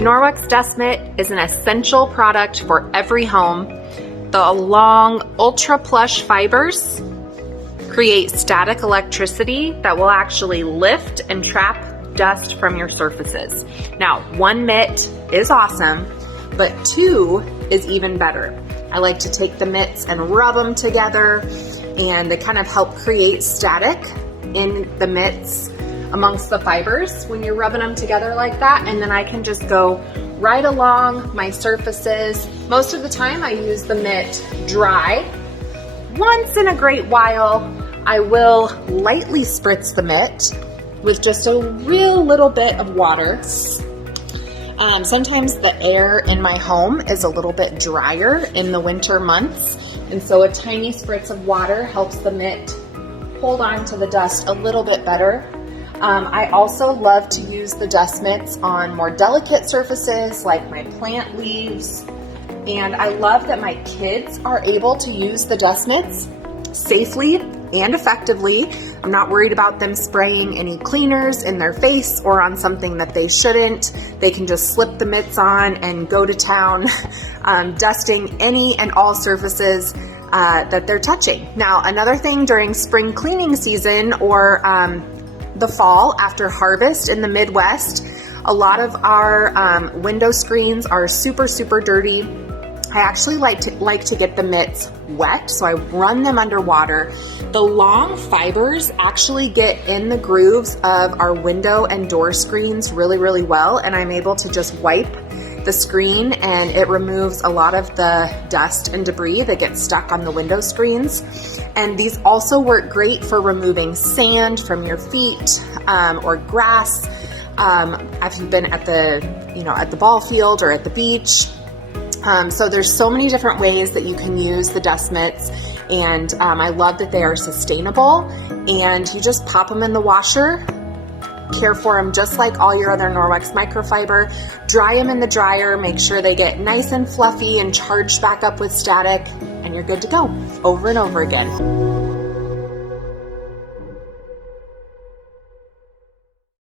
The Norwex dust mitt is an essential product for every home. The long, ultra plush fibers create static electricity that will actually lift and trap dust from your surfaces. Now, one mitt is awesome, but two is even better. I like to take the mitts and rub them together, and they kind of help create static in the mitts amongst the fibers when you're rubbing them together like that. And then I can just go right along my surfaces. Most of the time I use the mitt dry. Once in a great while, I will lightly spritz the mitt with just a real little bit of water. Sometimes the air in my home is a little bit drier in the winter months, and so a tiny spritz of water helps the mitt hold on to the dust a little bit better. I also love to use the dust mitts on more delicate surfaces like my plant leaves, and I love that my kids are able to use the dust mitts safely and effectively. I'm not worried about them spraying any cleaners in their face or on something that they shouldn't. They can just slip the mitts on and go to town, dusting any and all surfaces that they're touching. Now, another thing during spring cleaning season or the fall after harvest in the Midwest, a lot of our window screens are super dirty. I actually like to get the mitts wet, so I run them underwater. The long fibers actually get in the grooves of our window and door screens really well, and I'm able to just wipe the screen, and it removes a lot of the dust and debris that gets stuck on the window screens. And these also work great for removing sand from your feet or grass. If you've been at the ball field or at the beach. So there's so many different ways that you can use the dust mitts, and I love that they are sustainable, and you just pop them in the washer, care for them just like all your other Norwex microfiber, dry them in the dryer, make sure they get nice and fluffy and charged back up with static, and you're good to go over and over again.